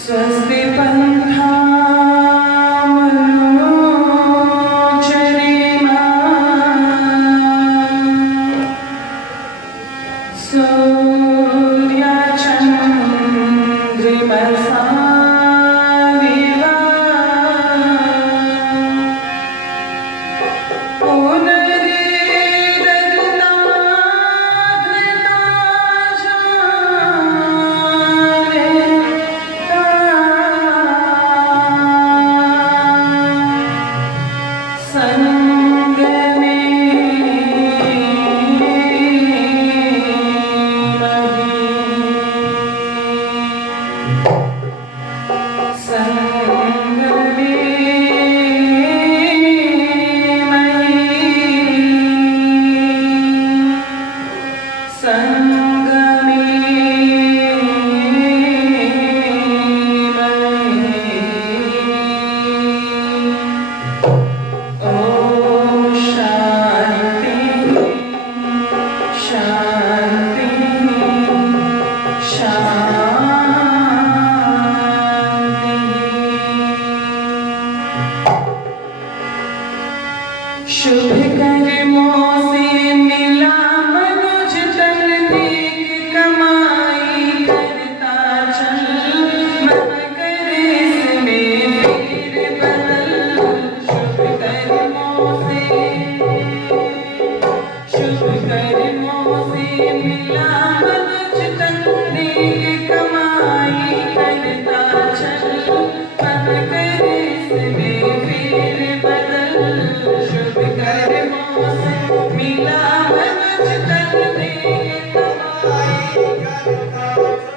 स्वस्ति पंथा मनोचरिमा सूर्यचन्द्रिमसा विवा शुभ कर्मों से मिला मनुज तन नेक कमाई करता चल मत करे इसमें फेर बदल शुभ कर्मों से मिला मनुज तन नेक कमाई करता चल मत करे इसमें फेर बदल शुभ कर्मों से मिला मनुज तन नेक कमाई करता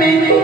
मिला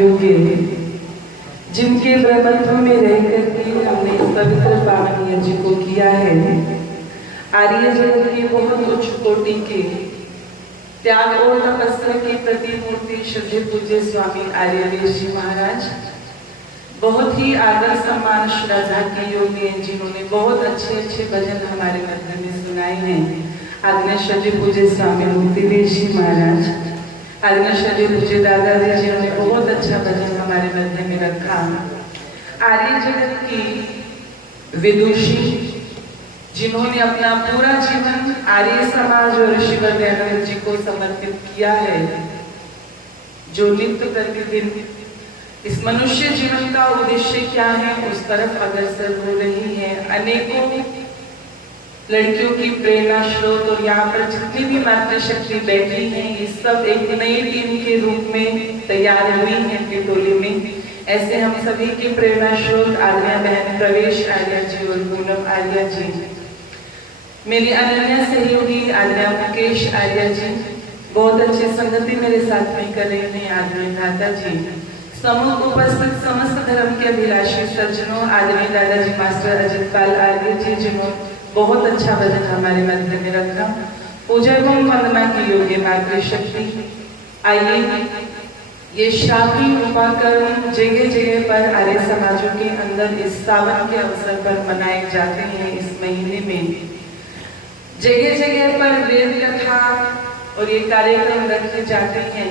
योग्य जिनके ब्रह्मत्व में रह करके हमने इस पवित्र पावन यज्ञ को किया है। आर्य जगत के बहुत उच्च कोटि के त्याग और तपस्या की प्रतिमूर्ति श्रद्धेय पूज्य स्वामी आर्यवेश जी महाराज बहुत ही आदर सम्मान श्रद्धा के योग्य हैं, जिन्होंने बहुत अच्छे अच्छे भजन हमारे मध्य में सुनाए हैं। आदरणीय श्रद्धेय पूज्य स्वामी मुक्तिवेश जी महाराज, आदरणीय श्रद्धेय पूज्य दादाजी जी ने बहुत अच्छा भजन हमारे मध्य में रखा। आर्य जगत की विदुषी जिन्होंने अपना पूरा जीवन आर्य समाज और ऋषिवर दयानंद जी को समर्पित किया है, जो नित्य प्रतिदिन इस मनुष्य जीवन का उद्देश्य क्या है उस तरफ अग्रसर हो रही है। अनेकों लड़कियों की प्रेरणा स्रोत और यहाँ पर जितनी भी मातृशक्ति बैठी है, ये सब एक नई टीम के रूप में तैयार हुई है टिटोली में। ऐसे हम सभी की प्रेरणा स्रोत आर्या बहन प्रवेश आर्या जी और पूनम आर्या जी, मेरी अनन्या सहयोगी आर्या मुकेश आर्या जी, बहुत अच्छी संगति मेरे साथ में कर रहे हैं आदरणीय दादा जी, समूह उपस्थित समस्त धर्म के अभिलाषी सज्जनों, आदरणीय दादाजी मास्टर अजित पाल आर्य जी, जिन्होंने बहुत अच्छा भजन हमारे मध्य में रखा। पूजा एवं वंदना की योग्य मातृशक्ति, आइए ये शादी उपाकरण जगह जगह पर आर्य समाजों के अंदर इस सावन के अवसर पर मनाए जाते हैं। इस महीने में जगह जगह पर वेद कथा और ये कार्यक्रम रखे जाते हैं।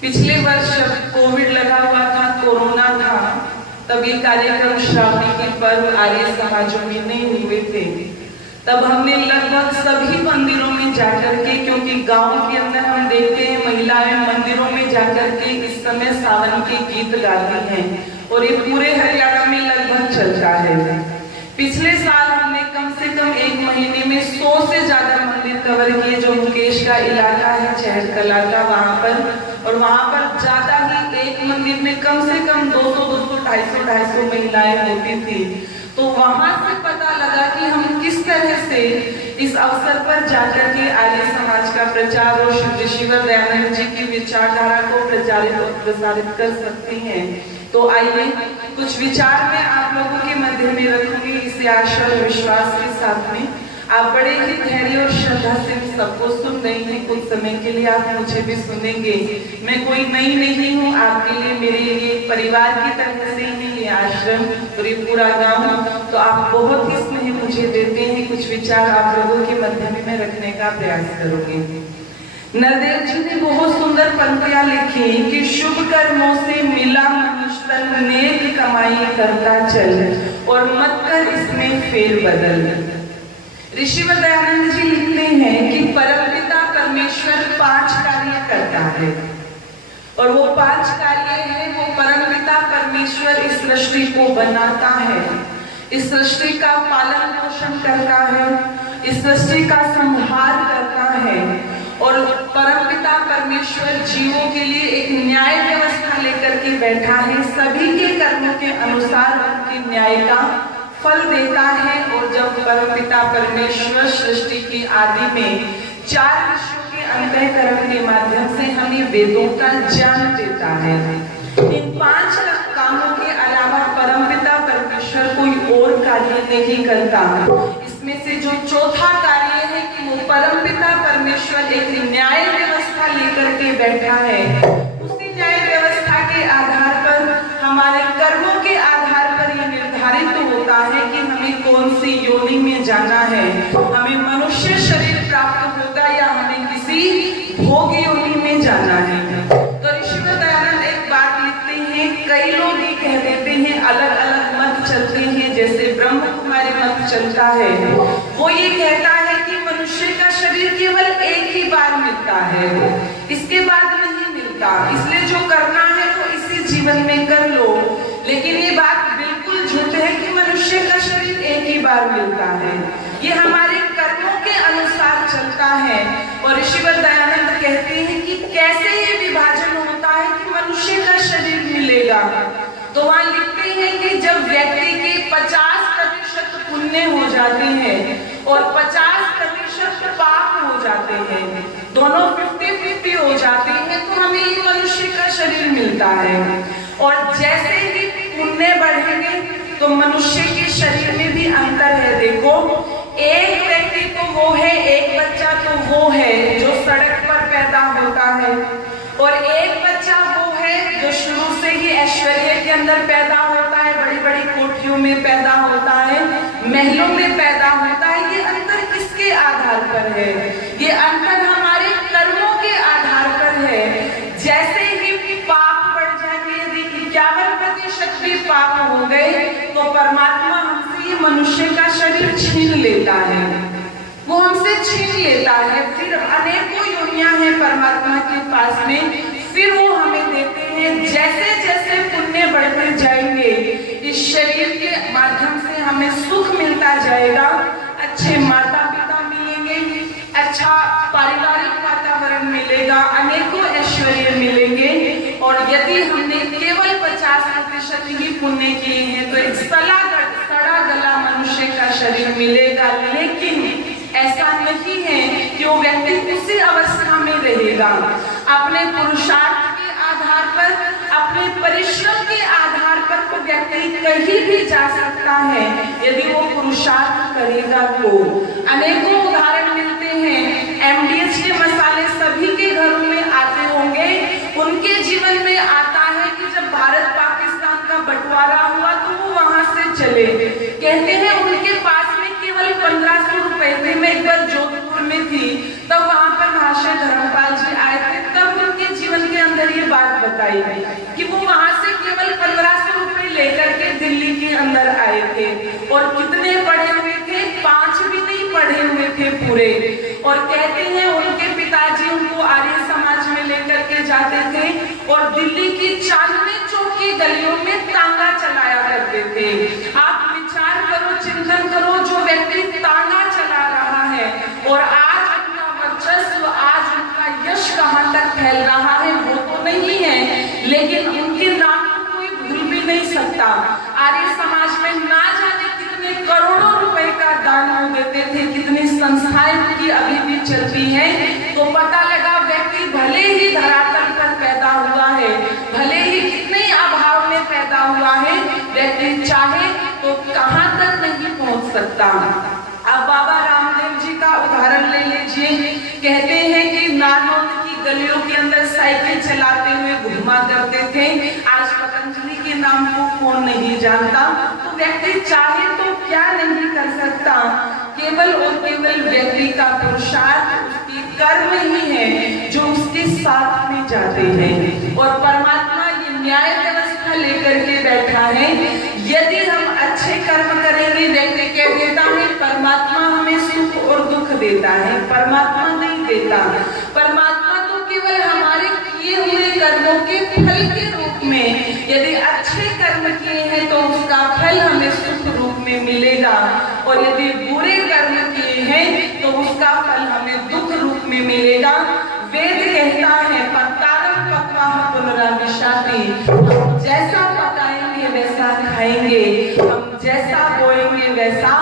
पिछले वर्ष जब कोविड लगा हुआ था, कोरोना था, तब ये कार्यक्रम श्रावणी के पर्व आर्य समाजों में नहीं हुए थे। तब हमने लगभग सभी मंदिरों में जाकर के, क्योंकि गांव के अंदर हम देखते हैं महिलाएं मंदिरों में जाकर के इस समय सावन के गीत गाती हैं और ये पूरे हरियाणा में लगभग चलता है। पिछले साल हमने कम से कम एक महीने में 100 से ज्यादा मंदिर कवर किए, जो मुकेश का इलाका है चहर कला का, वहां पर, और वहां पर ज्यादा ही एक मंदिर में कम से कम 200, 250 महिलाएं होती थी। तो वहां से पता लगा कि हम किस तरह से इस अवसर पर जाकर के आर्य समाज का प्रचार और श्री ऋषिवर दयानंद जी की विचारधारा को प्रचारित और प्रसारित कर सकते हैं। तो आइए कुछ विचार मैं आप लोगों के मध्य में रखूंगी, इसे आशा और विश्वास के साथ में आप बड़े ही धैर्य और श्रद्धा से सबको सुन रही हैं। कुछ समय के लिए आप मुझे भी सुनेंगे। मैं कोई नई नहीं हूँ, आपके लिए मेरे लिए परिवार की तरह से ही ये आश्रम और ये पूरा गांव, तो आप बहुत ही स्नेह मुझे देते हैं। कुछ विचार आप लोगों के मध्य में रखने का प्रयास करोगे। नरदेव जी ने बहुत सुंदर पंक्तियां लिखी कि शुभ कर्मों से मिला मनुष्य तन, नेक कमाई करता चल और मत कर इसमें फेर बदल। ऋषिवर दयानंद जी लिखते हैं कि परमपिता परमेश्वर 5 कार्य करता है और वो 5 कार्य है, वो परमपिता परमेश्वर इस सृष्टि को बनाता है, इस सृष्टि का पालन पोषण करता है, इस सृष्टि का संहार करता है और परमपिता परमेश्वर जीवों के लिए एक न्याय व्यवस्था लेकर के बैठा है। सभी के कर्मों के अनुसार उनके न्याय का फल देता है। और जब परमपिता परमेश्वर सृष्टि की आदि में 4 विषयों के अंतःकरण के माध्यम से हमें वेदों का ज्ञान देता है, इन 5 कामों के अलावा परमपिता परमेश्वर कोई और कार्य नहीं करता। इसमें से जो चौथा कार्य है कि वो परमपिता परमेश्वर एक न्याय व्यवस्था लेकर के बैठा है। उसी न्याय व्यवस्था के आधार पर, हमारे कर्मों के आधार पर यह निर्धारित होता है कि हमें कौन सी योनि में जाना है, हमें मनुष्य शरीर प्राप्त होगा या हमें किसी भोग योनि में जाना है। तो ऋषिवर दयानंद एक बात लिखते हैं, कई लोग ये कह देते हैं, अलग अलग मत चलते हैं, जैसे ब्रह्म कुमारी मत चलता है, वो ये कहता है कि मनुष्य का शरीर केवल एक ही बार मिलता है, इसके बाद नहीं मिलता, इसलिए जो करना है वो इसी जीवन में कर लो। लेकिन ये बात बिल्कुल झूठ है कि मनुष्य का शरीर एक ही बार मिलता है, ये हमारे कर्मों के अनुसार चलता है। और ऋषिवर दयानंद कहते हैं कि कैसे ये विभाजन होता है कि मनुष्य का शरीर मिलेगा। तो वहां लिखते हैं कि जब व्यक्ति के 50% पुण्य हो जाते हैं और 50% पाप हो जाते हैं, दोनों 50-50 इकट्ठी हो जाती है तो हमें ये मनुष्य का शरीर मिलता है। और जैसे ही पुण्य बढ़ेंगे तो मनुष्य के शरीर में भी अंतर है। देखो, एक व्यक्ति तो वो है, एक बच्चा तो वो है जो सड़क पर पैदा होता है, और एक बच्चा वो है जो शुरू से ही ऐश्वर्य के अंदर पैदा होता है, बड़ी बड़ी कोठरियों में पैदा होता है, महलों में पैदा होता है। ये अंतर किसके आधार पर है? ये अंतर हमारे कर्मों के आधार पर है। जैसे ही पाप बढ़ जाएंगे, यदि 51% भी पाप हो गए तो परमात्मा हमसे ये मनुष्य का शरीर छीन लेता है, वो हमसे छीन लेता है। फिर अनेकों योनियां हैं परमात्मा के पास में, फिर वो हमें देते हैं। जैसे जैसे पुण्य बढ़ते जाएंगे, इस शरीर के माध्यम से हमें सुख मिलता जाएगा, अच्छे माता पिता मिलेंगे, अच्छा पारिवारिक वातावरण मिलेगा, अनेकों ऐश्वर्य मिलेंगे। और यदि हमने केवल 50% ही पुण्य किए हैं तो एक सड़ा गला मनुष्य का शरीर मिलेगा। लेकिन ऐसा नहीं है कि वो व्यक्ति उसी अवस्था में रहेगा। अपने पुरुषार्थ के आधार पर, अपने परिश्रम के आधार पर वो व्यक्ति कहीं भी जा सकता है यदि वो पुरुषार्थ करेगा तो। अनेकों उदाहरण मिलते हैं। एमडीएच के मसाले सभी के घरों में आते होंगे। उनके जीवन में आता है कि जब भारत पाकिस्तान का बंटवारा हुआ तो वो वहां से चले। कहते हैं उनके पास में केवल 1500 रुपए थे। मैं एक बार जोधपुर में थी, तब वहां पर महाशय धर्मपाल जी आए थे, तब उनके जीवन के अंदर ये बात बताई कि वो वहां से केवल 1500 रुपए लेकर के दिल्ली के अंदर आए थे। और कितने पढ़े हुए थे? 5 भी नहीं पढ़े हुए थे पूरे। और कहते हैं उनके पिताजी उनको आर्य समाज में लेकर के जाते थे और दिल्ली की चांदनी चौक की गलियों में तांगा चलाया करते थे। आप विचार करो, चिंतन करो, जो व्यक्ति तांगा चला रहा है और आज उनका वर्चस्व, आज उनका यश कहां तक फैल रहा है वो तो नहीं है, लेकिन उनके नाम को कोई भूल भी नहीं सकता। आर्य समाज में ना जाने कितने करोड़ों रुपए का दान वो देते थे, कितनी संस्थाएं उनकी अभी भी चलती है। तो पता लगा व्यक्ति भले ही धरातल पर पैदा हुआ है, भले ही कितने अभाव में पैदा हुआ है, व्यक्ति चाहे तो कहां तक नहीं पहुंच सकता। अब बाबा रामदेव जी का उदाहरण ले लीजिए। कहते हैं कि नारनौल की गलियों के अंदर साइकिल चलाते हुए घूमा करते थे। आज पतंजलि के नाम को कौन नहीं जानता। तो व्यक्ति चाहे तो क्या नहीं कर सकता, केवल और केवल व्यक्ति का पुरुषार्थ, उसकी कर्म ही है जो उसके साथ में जाते हैं। और परमात्मा ये न्याय व्यवस्था लेकर के बैठा है। यदि हम अच्छे कर्म करेंगे, व्यक्ति कह देता है परमात्मा हमें सुख और दुख देता है, परमात्मा नहीं देता। परमात्मा तो केवल हमारे किए हुए कर्मों के फल के रूप में, यदि अच्छे कर्म किए हैं तो उसका फल हमें सुख रूप में मिलेगा, और यदि बुरे कर्म किए हैं तो उसका फल हमें दुख रूप में मिलेगा। वेद कहता है पक्तारम पक्वा पुनराविशाति, हम जैसा पकाएंगे वैसा खाएंगे, हम जैसा बोएंगे वैसा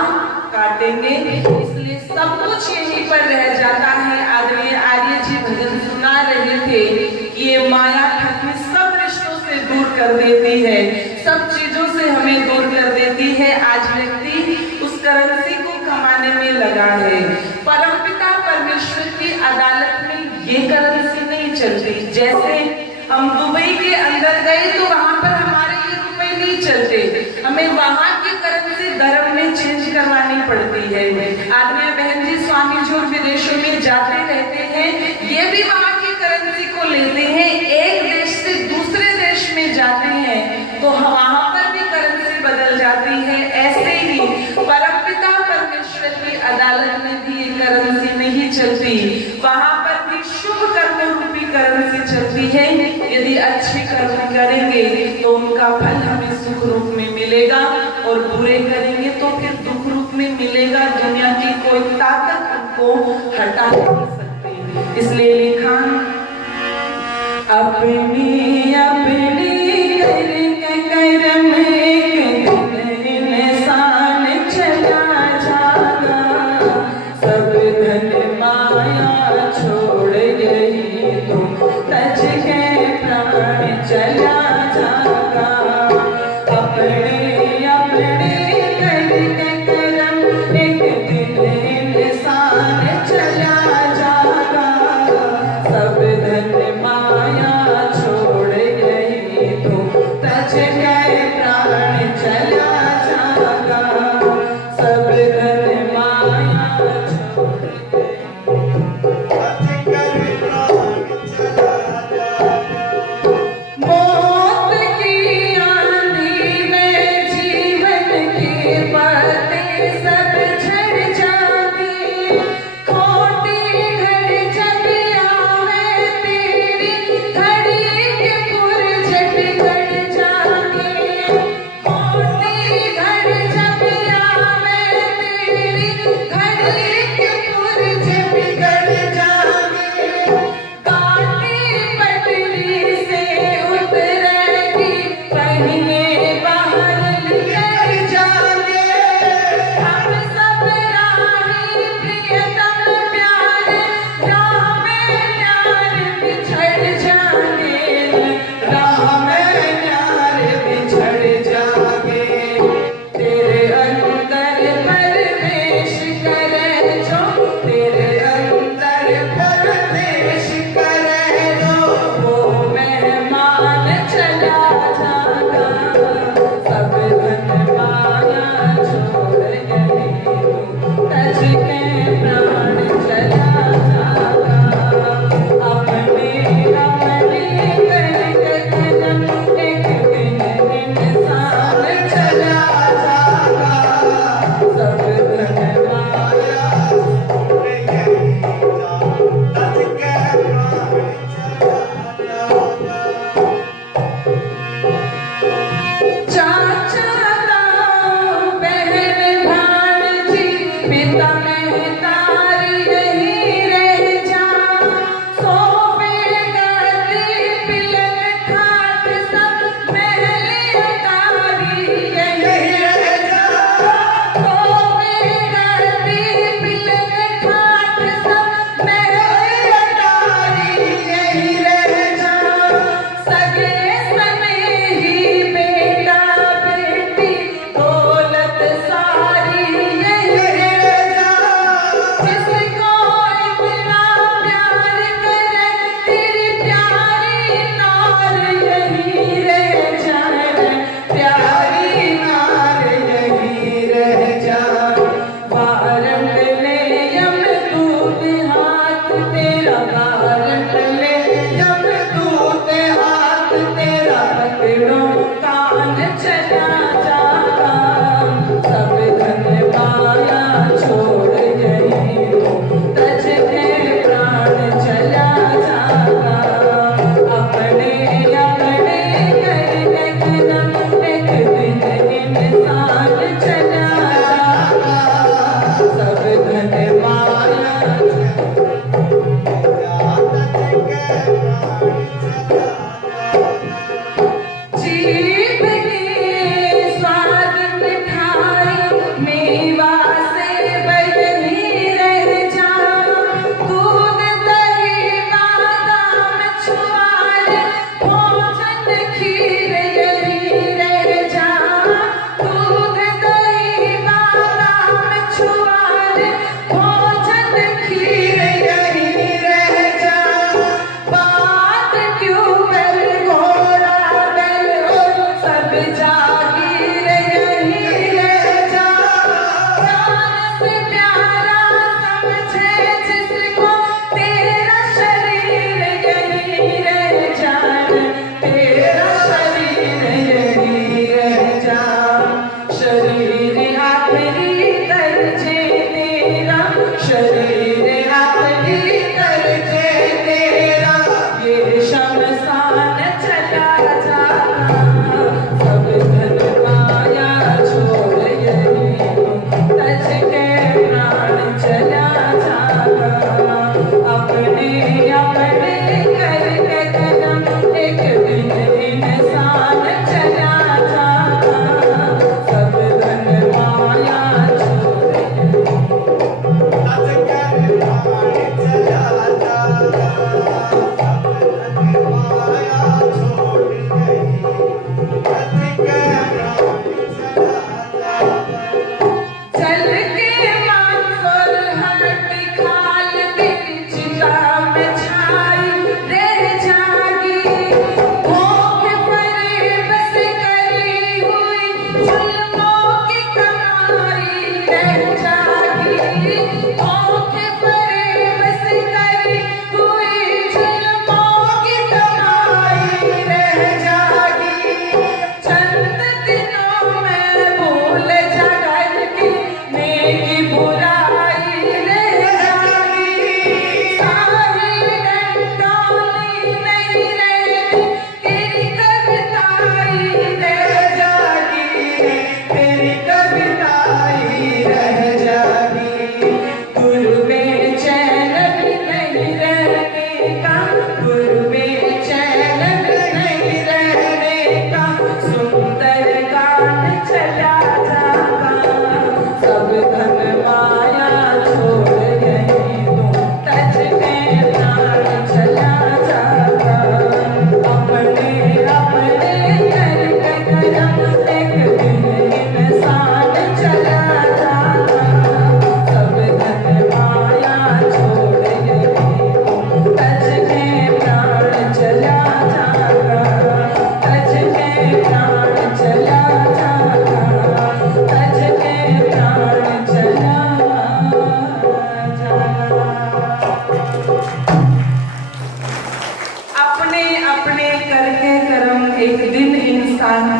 काटेंगे। इसलिए सब कुछ यहीं पर रह जाता है। आदरणीय आर्य जी भजन सुना रहे थे कि ये माया ठग सब रिश्तों से दूर कर देती है, सब चीजों से हमें दूर कर देती है। आज व्यक्ति उस करेंसी को कमाने में लगा है। परमपिता परमेश्वर की अदालत में ये करेंसी नहीं चलती। जैसे हम दुबई के अंदर गए तो वहां पर हमारे ये रुपए नहीं चलते, हमें वहां की करेंसी धर्म में चेंज करवानी पड़ती है। आदमी बहन जी स्वामी जो विदेशों में जाते रहते हैं, ये भी वहां की करेंसी को लेते हैं। एक देश से दूसरे देश में जाते हैं तो वहां पर भी करेंसी बदल जाती है। ऐसे ही परमपिता परमेश्वर की अदालत में भी ये करेंसी नहीं चलती, वहां पर भी शुभ कर्म रूपी करेंसी चलती है। यदि अच्छे कर्म करेंगे तो उनका फल हमें सुख रूप में मिलेगा, और बुरे करेंगे तो फिर दुख रूप में मिलेगा। दुनिया की कोई ताकत उनको हटा नहीं सकती। इसलिए लिखा अपनी अपनी कर्म इंसान चला जागा, सब धन माया छोड़ गई तो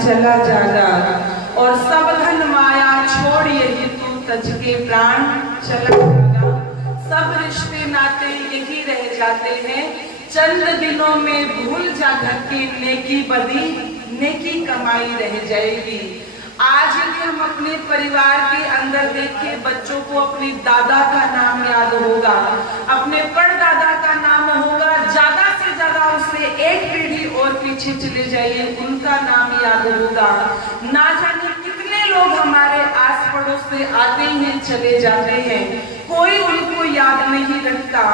चला जागा और सब धन माया छोड़ यही तू तज के प्राण चला जागा। सब रिश्ते नाते यही रह जाते हैं, चंद दिनों में भूल जा घर की नेकी बदी, नेकी कमाई रह जाएगी। आज यदि हम अपने परिवार के अंदर देखें, बच्चों को अपने दादा का नाम याद होगा, अपने परदादा का नाम होगा, ज्यादा से ज्यादा उससे एक पीढ़ी और पीछे चले जाइए, उनका नाम याद होगा। ना जाने कितने लोग हमारे आस पड़ोस से आते हैं चले जाते हैं, कोई उनको याद नहीं रखता।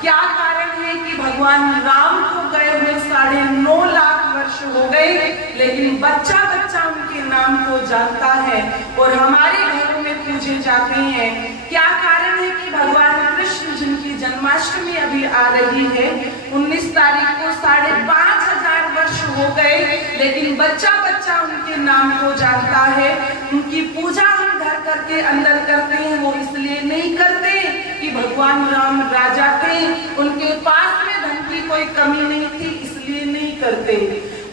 क्या कारण है कि भगवान राम को गए हुए 9.5 लाख वर्ष हो गए, लेकिन बच्चा बच्चा उनके नाम को जानता है और हमारे घरों में पूजे जाते हैं। क्या कारण है कि भगवान कृष्ण जिनकी जन्माष्टमी अभी आ रही है 19 तारीख को 5,500 वर्ष हो गए, लेकिन बच्चा बच्चा उनके नाम को जानता है। उनकी पूजा हम घर करके अंदर करते हैं, वो इसलिए नहीं करते कि भगवान राम राजा थे, उनके पास में धन की कोई कमी नहीं थी, इसलिए नहीं करते।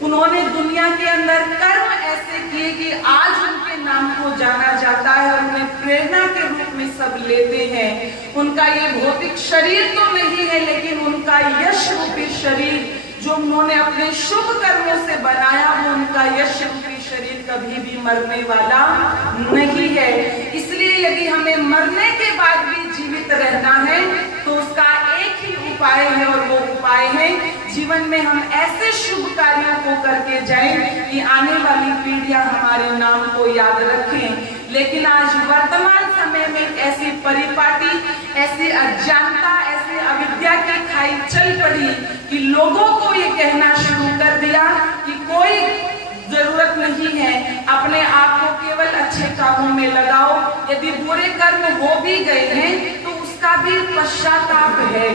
उन्होंने दुनिया के अंदर कर्म ऐसे किए कि आज उनके नाम को जाना जाता है और उन्हें प्रेरणा के रूप में सब लेते हैं। उनका ये भौतिक शरीर तो नहीं है, लेकिन उनका यश रूपी शरीर जो उन्होंने अपने शुभ कर्मों से बनाया, वो उनका यश रूपी शरीर कभी भी मरने वाला नहीं है। इसलिए यदि हमें मरने के बाद भी जीवित रहना है तो उसका एक ही उपाय है, और वो उपाय है जीवन में हम ऐसे शुभ कार्यों को करके जाएं कि आने वाली पीढ़ियां हमारे नाम को याद रखें। लेकिन आज वर्तमान समय में ऐसी परिपाटी, ऐसी अज्ञानता, ऐसी अविद्या की खाई चल पड़ी कि लोगों को ये कहना शुरू कर दिया कि कोई जरूरत नहीं है, अपने आप को केवल अच्छे कामों में लगाओ। यदि बुरे कर्म हो भी गए हैं तो उसका भी पश्चाताप है,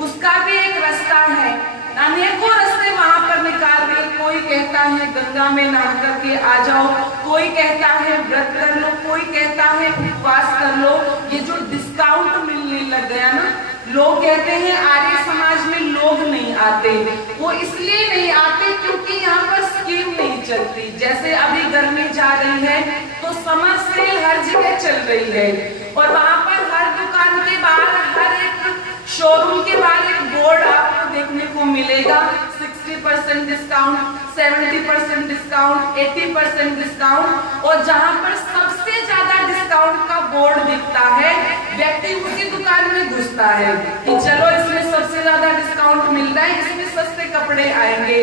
उसका भी एक रास्ता है। अनेकों रास्ते वहां पर निकाल दिए। कोई कहता है गंगा में नहा करके आ जाओ, कोई कहता है व्रत कर लो, कोई कहता है उपवास कर लो। ये जो डिस्काउंट मिलने लग गया ना, लोग कहते हैं आर्य समाज में लोग नहीं आते, वो इसलिए नहीं आते क्योंकि यहाँ पर स्कीम नहीं चलती। जैसे अभी गर्मी जा रही है तो समर सेल हर जगह चल रही है, और वहां पर हर दुकान के बाहर, हर एक शोरूम के बाहर एक बोर्ड आपको देखने को मिलेगा, 60% डिस्काउंट, 70% डिस्काउंट, 80% डिस्काउंट। और जहां पर सबसे ज्यादा डिस्काउंट का बोर्ड दिखता है, व्यक्ति उसी दुकान में घुसता है कि चलो इसमें सबसे ज्यादा डिस्काउंट मिल रहा है, इसमें सस्ते कपड़े आएंगे।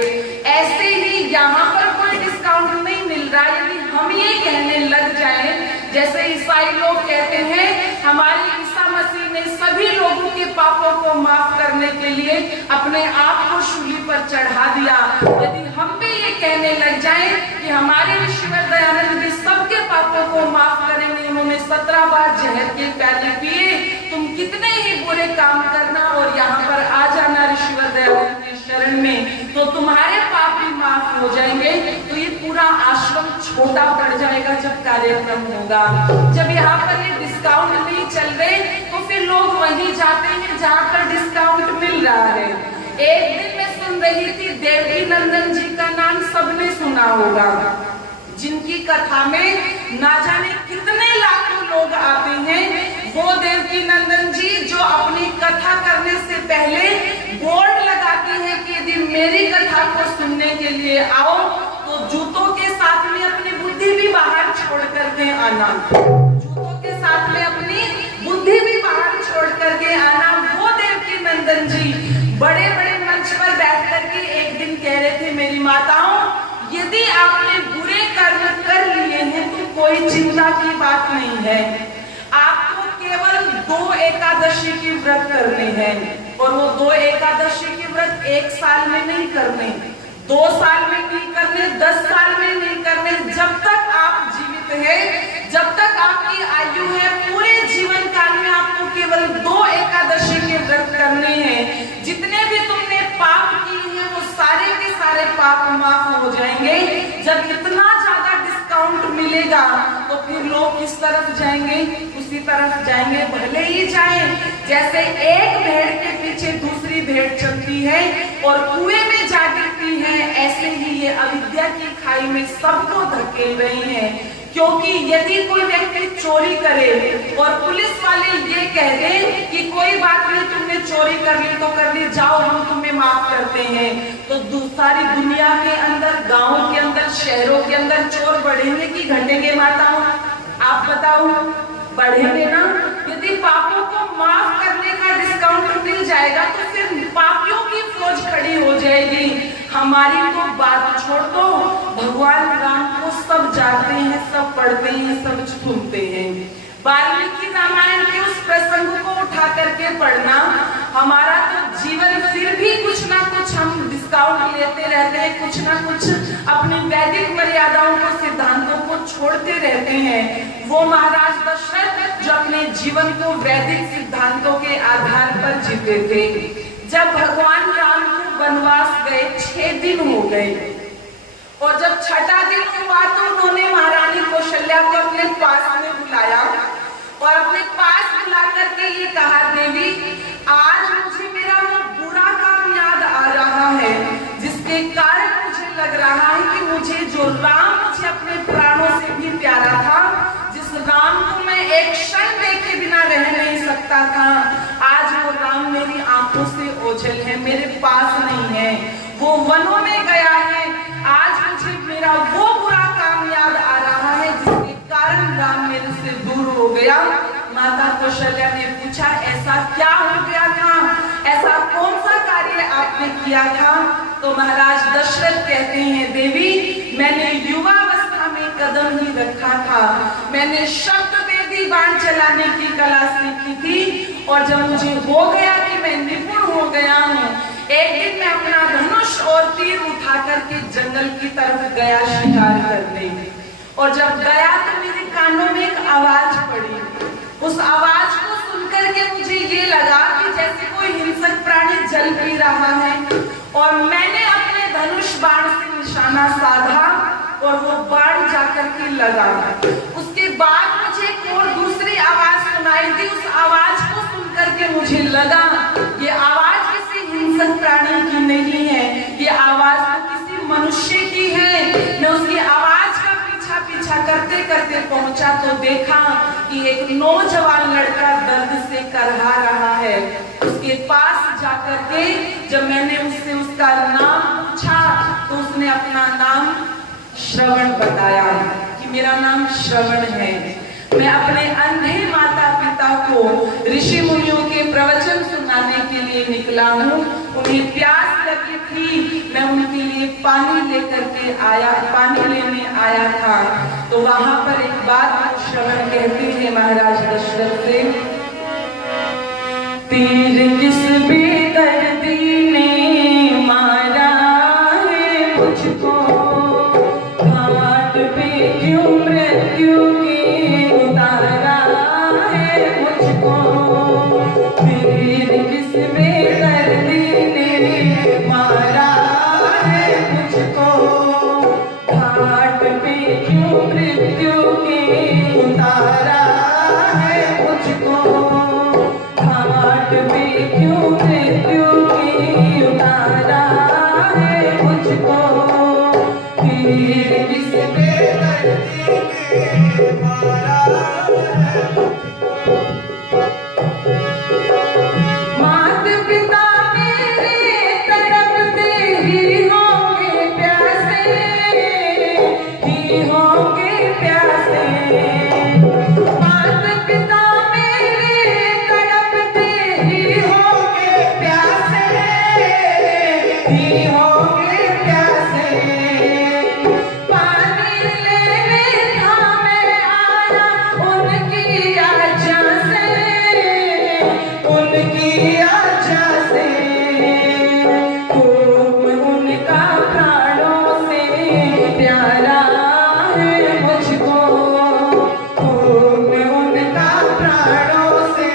ऐसे ही यहाँ पर कोई डिस्काउंट नहीं मिल रहा। यदि हम ये कहने लग जाएं, जैसे ईसाई लोग कहते हैं हमारे ईसा मसीह ने सभी लोगों के पापों को माफ करने के लिए अपने आप को शूली पर चढ़ा दिया, यदि हम भी ये कहने लग जाएं कि हमारे ऋषिवर दयानंद भी सबके पापों को माफ करेंगे, उन्होंने 17 बार जहर के प्याले पिए, तुम कितने ही बुरे काम करना और यहाँ पर आ जाना ऋषिवर दयानंद के शरण में, तो तुम्हारे पाप भी माफ हो जाएंगे। तो ये पूरा आश्रम छोटा पड़ जाएगा जब कार्यक्रम होगा। जब यहाँ पर ये डिस्काउंट नहीं चल रहे तो फिर लोग वहीं जाते हैं जहाँ पर डिस्काउंट मिल रहा है। एक दिन मैं सुन रही थी, देवकी नंदन जी का नाम सबने सुना होगा, जिनकी कथा में ना जाने कितने लाखों लोग आते हैं। वो देवकी नंदन जी जो अपनी कथा करने से पहले बोर्ड लगाती है कि यदि मेरी कथा को सुनने के लिए आओ तो जूतों के साथ में अपनी बुद्धि भी बाहर छोड़ करके आना, जूतों के साथ में अपनी बुद्धि भी बाहर छोड़ करके आना। वो देवकी नंदन जी बड़े बड़े मंच पर बैठ करके एक दिन कह रहे थे, मेरी माताओं, यदि आपने बुरे कर्म कर लिए हैं तो कोई चिंता की बात नहीं है, आपको केवल 2 एकादशी की व्रत करने हैं, और वो 2 एकादशी की व्रत 1 साल में नहीं करने, 2 साल में नहीं करने, 10 साल में नहीं करने। जब तक आप जीवित हैं, जब तक आपकी आयु है, पूरे जीवन काल में आपको केवल 2 एकादशी के व्रत करने हैं। जितने भी तुमने पाप किए हैं वो सारे के सारे पाप माफ हो जाएंगे। जब इतना ज्यादा डिस्काउंट मिलेगा तो फिर लोग किस तरफ जाएंगे? उसी तरफ जाएंगे, भले ही जाएं। जैसे एक भेड़ के पीछे दूसरी भेड़ चलती है और कुएं में जा गिरती है, ऐसे ही ये अविद्या की खाई में सबको धकेल रही हैं। क्योंकि यदि कोई व्यक्ति चोरी करे और पुलिस वाले ये कह दें कि कोई बात नहीं, तुमने चोरी चोरी कर ली तो कर ली, जाओ हम तुम्हें माफ करते हैं। तो सारी दुनिया के अंदर, गांव के अंदर, शहरों के अंदर चोर बढ़ेंगे कि घटेंगे माताओं? आप बताओ, बढ़ेंगे ना। यदि पापों को माफ करने का डिस्काउंट मिल जाएगा तो फिर पापियों की फौज खड़ी हो जाएगी। हमारी तो बात छोड़ दो, भगवान राम को सब जानते हैं, सब पढ़ते हैं, सब सुनते हैं। वाल्मीकि रामायण के उस प्रसंग को उठा करके पढ़ना, हमारा तो जीवन फिर भी कुछ ना कुछ हम डिस्काउंट लेते रहते हैं, कुछ ना कुछ अपनी वैदिक मर्यादाओं को, सिद्धांतों को छोड़ते रहते हैं। वो महाराज दशरथ जो अपने जीवन को वैदिक सिद्धांतों के आधार पर जीते थे, जब भगवान राम को वनवास गए 6 दिन हो गए और जब छठा दिन हुआ तो उन्होंने महारानी कौशल्या को अपने पास में बुलाया और अपने पास बुला करके ये कहा, देवी आज मुझे मेरा वो बुरा काम याद आ रहा है जिसके कारण मुझे लग रहा है कि मुझे जो राम मुझे अपने प्राणों से भी प्यारा था, जिस राम को मैं एक क्षण देखे बिना रह नहीं सकता था, आज वो राम मेरी आंखों से ओझल है, मेरे पास नहीं है, वो वनों में गया है। आज मुझे मेरा वो बुरा काम याद आ रहा है जिसके कारण राम मेरे से दूर हो गया। माता कौशल्या ने पूछा, ऐसा क्या हो गया था, ऐसा कौन सा कार्य आपने किया था? तो महाराज दशरथ कहते हैं, देवी मैंने युवावस्था में कदम ही रखा था, मैंने शब्द वेदी बाण चलाने की कला सीखी थी और जब मुझे हो गया कि मैं निपुण हो गया हूँ, एक दिन मैं अपना धनुष और तीर उठा करके जंगल की तरफ गया शिकार करने, और जब गया तो मेरे कानों में एक आवाज पड़ी। उस आवाज को सुनकर के मुझे ये लगा कि जैसे कोई हिंसक प्राणी जल पी रहा है, और मैंने अपने धनुष बाण से निशाना साधा और वो बाण जाकर के लगा। उसके बाद मुझे एक और दूसरी आवाज सुनाई दी। उस आवाज को सुनकर के मुझे लगा ये आवाज हिंसक प्राणी की नहीं है, ये आवाज तो किसी मनुष्य की है। मैं उसकी आवाज का पीछा करते करते पहुंचा तो देखा कि एक नौजवान लड़का दर्द से करहा रहा है। उसके पास जाकर के जब मैंने उससे उसका नाम पूछा तो उसने अपना नाम श्रवण बताया कि मेरा नाम श्रवण है। मैं अपने अंधे माता पिता को ऋषि मुनियों के प्रवचन सुनाने के लिए निकला हूँ। उन्हें प्यास लगी थी, मैं उनके लिए पानी लेकर के आया, पानी लेने आया था। तो वहां पर एक बात श्रवण कहते हैं महाराज दशरथ से, तीर किस बेदर्दी ने मारा है मुझको, घाट पे क्यों मृत्यु की उतारा है मुझको, तीर किस बेदर्दी ने मारा है मुझको, घाट पे क्यों मृत्यु की उतारा है मुझको, घाट पे क्यों मृत्यु की उतारा है मुझको, तीर किस बेदर्दी ने मारा है मुझको। मात पिता मेरे तड़पते ही होंगे प्यासे, ही होंगे प्यासे, मात पिता मेरे तड़पते ही होंगे प्यासे, ही होंगे प्यासे, पानी लेने था मैं आया उनकी आजा से, उनकी आजा से, खूब उनका प्राणों से प्यारा है मुझको, खूब उनका प्राणों से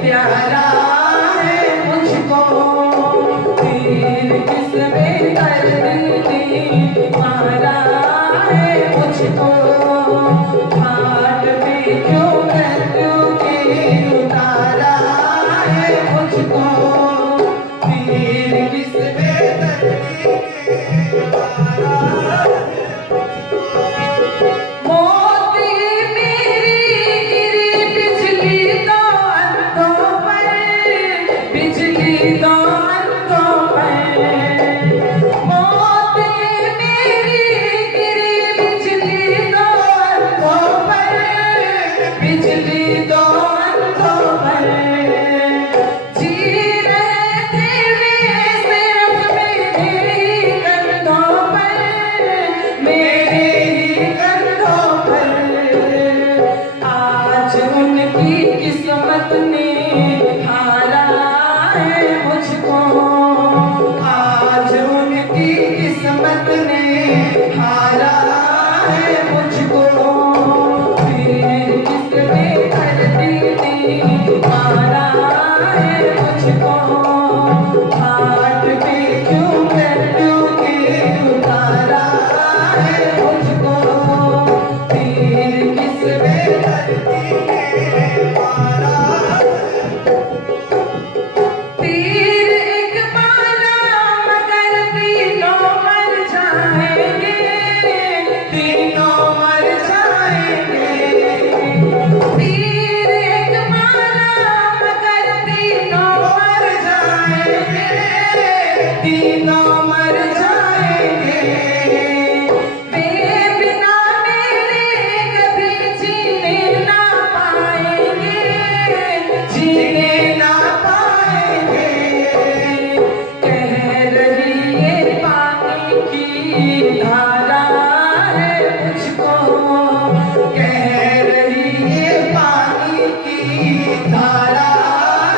प्यारा है मुझको, तीर किस बेदर्दी ने मारा है मुझको, घाट पे क्यों मृत्यु की उतारा है मुझको, तीर किस बेदर्दी ने मारा है मुझको। मोती मेरी गिरी बिजली तो अंधों पर, बिजली किस्मत ने हारा है मुझको, आज उनकी किस्मत ने हारा है मुझको। फिर किसने धरती ने मारा है मुझको, हाथ पे क्यों मृत्यु के उतारा है मुझको। फिर किसने धरती ने मारा तीर एक मारा मगर तीनों मर जाएंगे, तीनों मर जाएंगे। तीर एक मारा मगर तीनों मर जाएंगे, तीनों मर जाएंगे। वे बिना मेरे कभी जीने ना पाएंगे, जीने ना पाएंगे। कह रही ये पानी की धारा है मुझको, कह रही ये पानी की धारा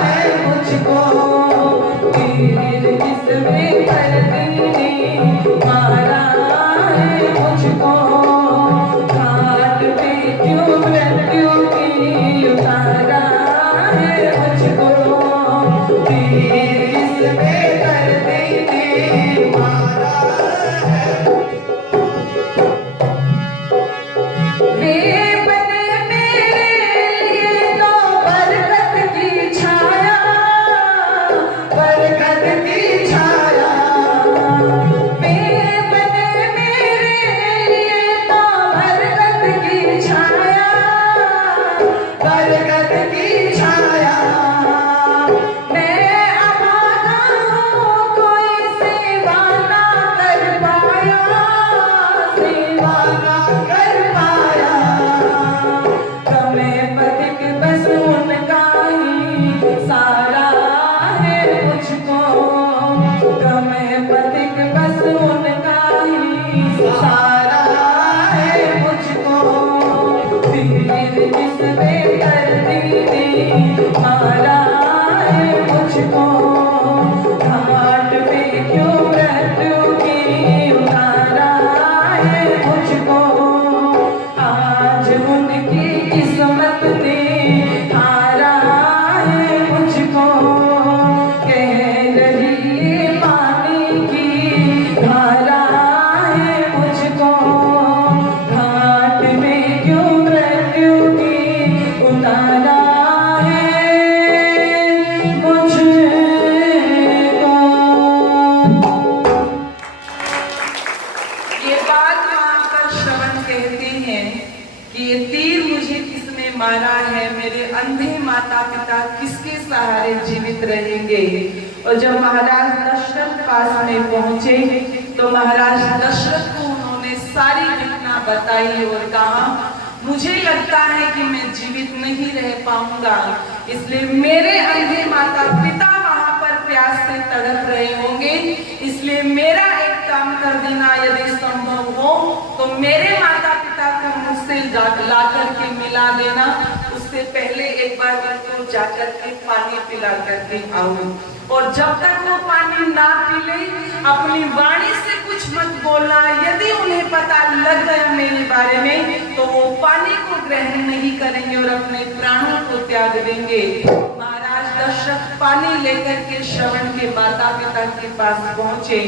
है मुझको। तीर किसमें धरती ने मारा है मुझको, घाट पे क्यों मृत्यु की उतारा है मुझको। तीर इसमें धरती ने मारा है। वे बने मेरे लिए तो बरकत की छाया, बरकत की छाया। वे बने मेरे लिए तो बरकत की छाया, बरकत की छाया। मैं अभागा हूँ कोई सेवा ना कर पाया, सेवा ना कर पाया। कमे पथिक बस उनका ही सारा है मुझको, कमे पथिक बस उनका ही सारा है मुझको। तीर किसने धरती ने मारा है मुझको, घाट पे क्यों मृत्यु की उतारा है मुझको। आज उनकी किस्मत ने हारा है मुझको, कह रही ये पानी की धारा है मुझको, घाट में क्यों मृत्यु की उतारा है मुझको। ये बात वहां पर श्रवण कहते हैं कि ये तीर मुझे किसने मारा है, मेरे अंधे माता पिता किसके सहारे जीवित रहेंगे। और जब महाराज दशरथ पास में पहुंचे तो महाराज दशरथ को उन्होंने सारी घटना बताई और कहा मुझे लगता है कि मैं जीवित नहीं रह पाऊंगा, इसलिए मेरे अंधे माता पिता वहां पर प्यास से तड़प रहे होंगे, इसलिए मेरा एक काम कर देना, यदि संभव हो तो मेरे माता पिता को मुझसे ला करके मिला देना, उससे पहले एक बार उनको जाकर के पानी पिला करके आऊं। और जब तक वो पानी ना पी ले अपनी वाणी से कुछ मत बोलना, यदि उन्हें पता लग गया मेरे बारे में तो वो पानी को ग्रहण नहीं करेंगे और अपने प्राणों को त्याग देंगे। महाराज दशरथ पानी लेकर के श्रवण के माता पिता के पास पहुंचे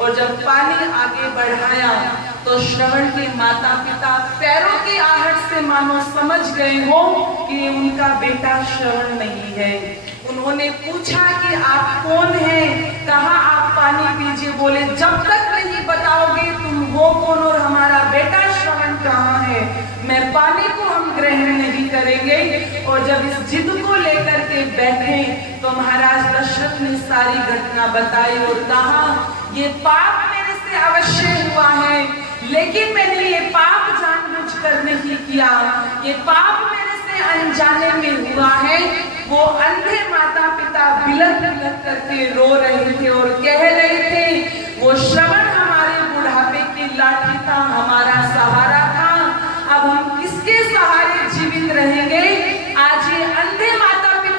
और जब पानी आगे बढ़ाया तो श्रवण के माता पिता पैरों की आहट से मानो समझ गए हो कि उनका बेटा श्रवण नहीं है। उन्होंने पूछा कि आप कौन हैं, कहा आप पानी पीजिए। बोले जब तक नहीं बताओगे तुम हो कौन और हमारा बेटा श्रवण कहाँ है, मैं पानी को हम ग्रहण नहीं करेंगे। और जब इस जिद को लेकर के बैठे तो महाराज दशरथ ने सारी घटना बताई और कहा ये पाप मेरे से अवश्य हुआ है, लेकिन मैंने ये पाप जानबूझकर नहीं किया, ये पाप मेरे से अनजाने में हुआ है। वो अंधे माता पिता बिलख बिलख करके रो रहे थे और कह रहे थे वो श्रवण हमारे बुढ़ापे की लाठी था, हमारा सहारा था, अब हम किसके सहारे जीवित रहेंगे। आज ये अंधे माता पिता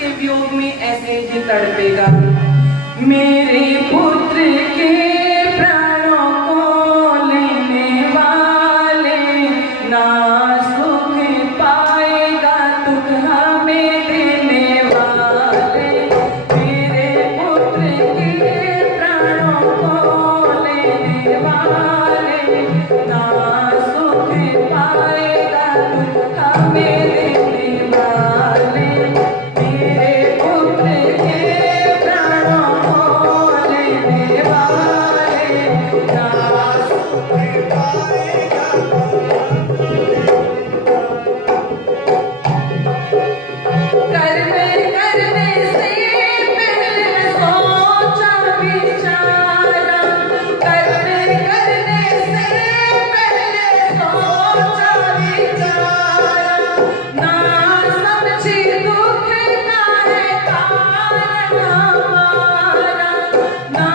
के वियोग में ऐसे ही तड़पेगा। मेरे पुत्र के प्राणों को लेने वाले ना सुख पाएगा दुख हमें देने वाले। मेरे पुत्र के प्राणों को लेने वाले ना सुख पाएगा दुख हमें देने वाले। मेरे पुत्र के प्राणों को लेने वाले ना सुख पाएगा। करने करने से पहले सोचा विचारा, करने करने से पहले सोचा विचारा, ना समझी दुख का है कारण हमारा, ना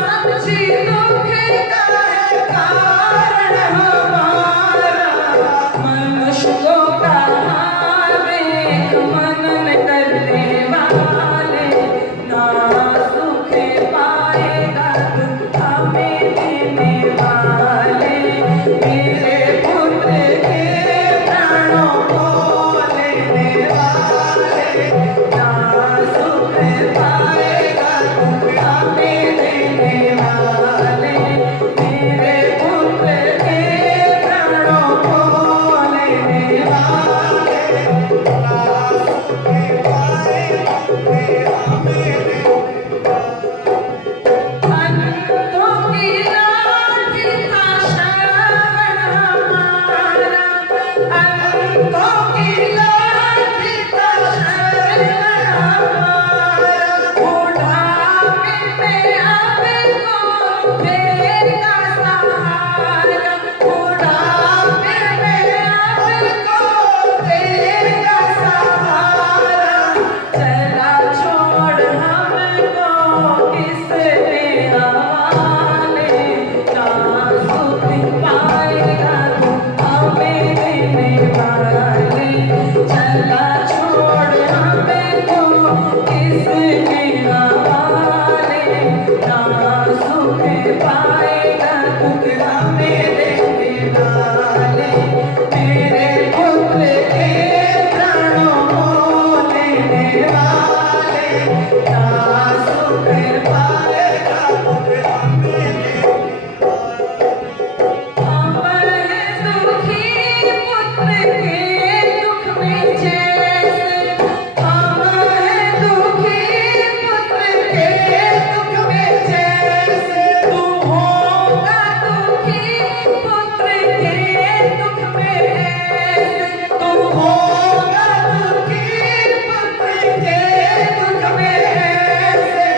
समझी दुख का है कारण हमारा। मनुष्य को कहा मनन करने वाले ना सुख पाएगा दुख हमें देने वाले। मेरे पुत्र के प्राणों को लेने वाले ना सुख पाएगा दुख हमें देने वाले। मेरे पुत्र के प्राणों को लेने वाले अंतों की लाठी का श्रवण हमारा, अंतों की लाठी का श्रवण हमारा। बुढ़ापे में आपको देगा सहारा, बुढ़ापे में आपको देगा सहारा। चला छोड़ हमको किसके हवाले ना सुख पाएगा दुख हमें देने वाले। चला छोड़ हमको किसके हवाले ना सुख पाएगा दुख हमें देने वाले। मेरे पुत्र के प्राणों को लेने वाले ना सुख पाएगा दुख हमें देने वाले। हम हैं दुखी पुत्र के दुख में जैसे, हम हैं दुखी पुत्र के दुख में जैसे। तू होगा दुखी पुत्र के दुख में ऐसे, तू होगा दुखी पुत्र के दुख में ऐसे।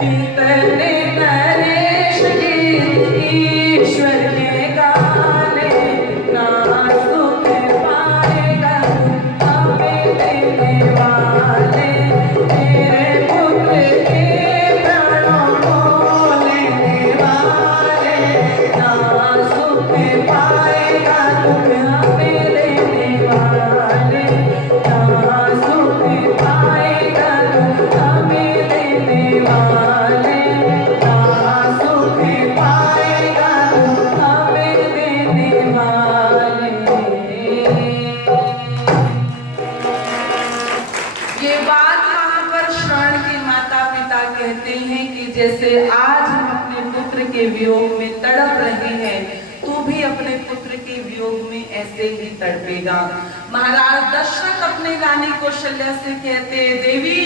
कितने नरेश गीत ईश्वर के गाने ना सुख पाएगा हमें देने वाले। मेरे पुत्र के प्राणों को लेने वाले ना सुख पाएगा दुख हमें देने वाले। ना सुख पाएगा दुख हमें देने वाले, ना सुख पाएगा दुख हमें देने वाले। ये बात वहाँ पर श्रवण के माता पिता कहते हैं कि जैसे आज हम अपने पुत्र के वियोग में तड़प रहे हैं, तू भी अपने पुत्र के वियोग में ऐसे ही तड़पेगा। महाराज दशरथ अपने रानी कौशल्या से कहते हैं, देवी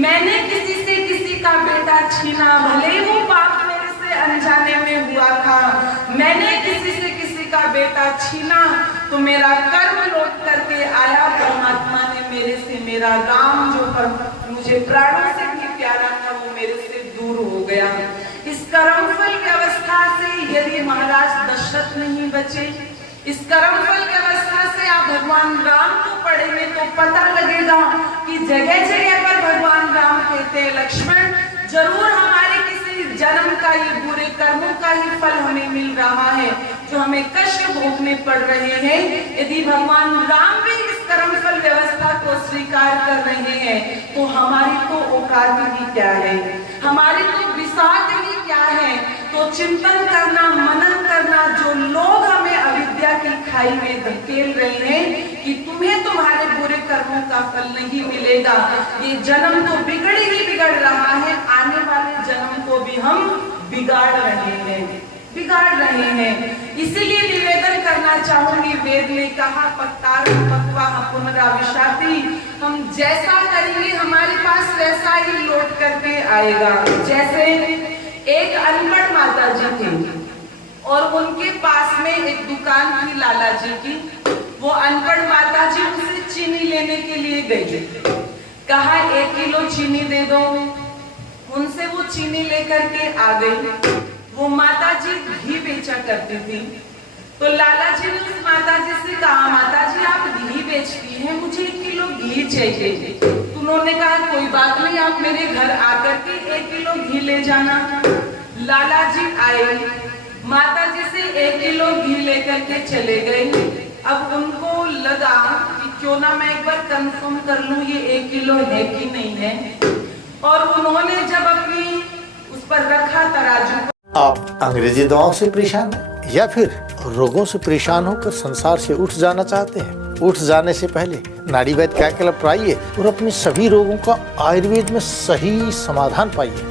मैंने किसी से किसी का बेटा छीना, भले ही वो पाप मेरे से अनजाने में हुआ था। मैंने किसी से किसी का बेटा छीना तो मेरा कर्म लौट करके आया। परमात्मा ने मेरे से मेरा राम जो मुझे प्राणों से भी प्यारा था वो मेरे से दूर हो गया। इस कर्मफल की अवस्था से यदि महाराज दशरथ नहीं बचे, इस कर्मफल की अवस्था से आप भगवान राम को पढ़ेंगे तो पता लगेगा कि जगह जगह पर भगवान राम कहते हैं, लक्ष्मण जरूर हमारे किसी जन्म का ये बुरे कर्मों का ही फल हमें मिल रहा है, जो हमें कष्ट भोगने पड़ रहे हैं। यदि भगवान राम भी इस कर्मफल व्यवस्था को स्वीकार कर रहे हैं, तो हमारी तो औकात ही क्या है, हमारी तो बिसात ही क्या है। तो चिंतन करना, मनन करना, जो लोग हमें अविद्या की खाई में धकेल रहे हैं कि तुम्हें तुम्हारे बुरे कर्मों का फल नहीं मिलेगा, ये जन्म तो बिगड़ ही बिगड़ रहा है, आने वाले जन्म को भी हम बिगाड़ रहे हैं। इसीलिए निवेदन करना चाहूंगी, वेद ने कहा पत्तार पत्वा पुनराविशाति, हम जैसा करेंगे हमारे पास वैसा ही लौट करके आएगा। जैसे एक अनपढ़ माता जी थी और उनके पास में एक दुकान थी लाला जी की। वो अनपढ़ माता जी उनसे चीनी लेने के लिए गई, कहा 1 किलो चीनी दे दो। उनसे वो चीनी लेकर के आ गई। वो माता जी घी बेचा करती थी, तो लाला जी ने उस माता जी से कहा, माता जी आप घी बेचती हैं, मुझे 1 किलो घी चाहिए। उन्होंने कहा कोई बात नहीं, आप मेरे घर आकर के 1 किलो घी ले जाना। लाला जी आए, माता जी से 1 किलो घी लेकर के चले गए। अब उनको लगा कि क्यों ना मैं एक बार कंफर्म कर लूं ये 1 किलो है कि नहीं है, और उन्होंने जब अपनी उस पर रखा तराजू। आप अंग्रेजी दवाओं से परेशान हैं या फिर रोगों से परेशान होकर संसार से उठ जाना चाहते हैं? उठ जाने से पहले नाड़ी वैद्य क्या क्लब पर आइए और अपने सभी रोगों का आयुर्वेद में सही समाधान पाइए।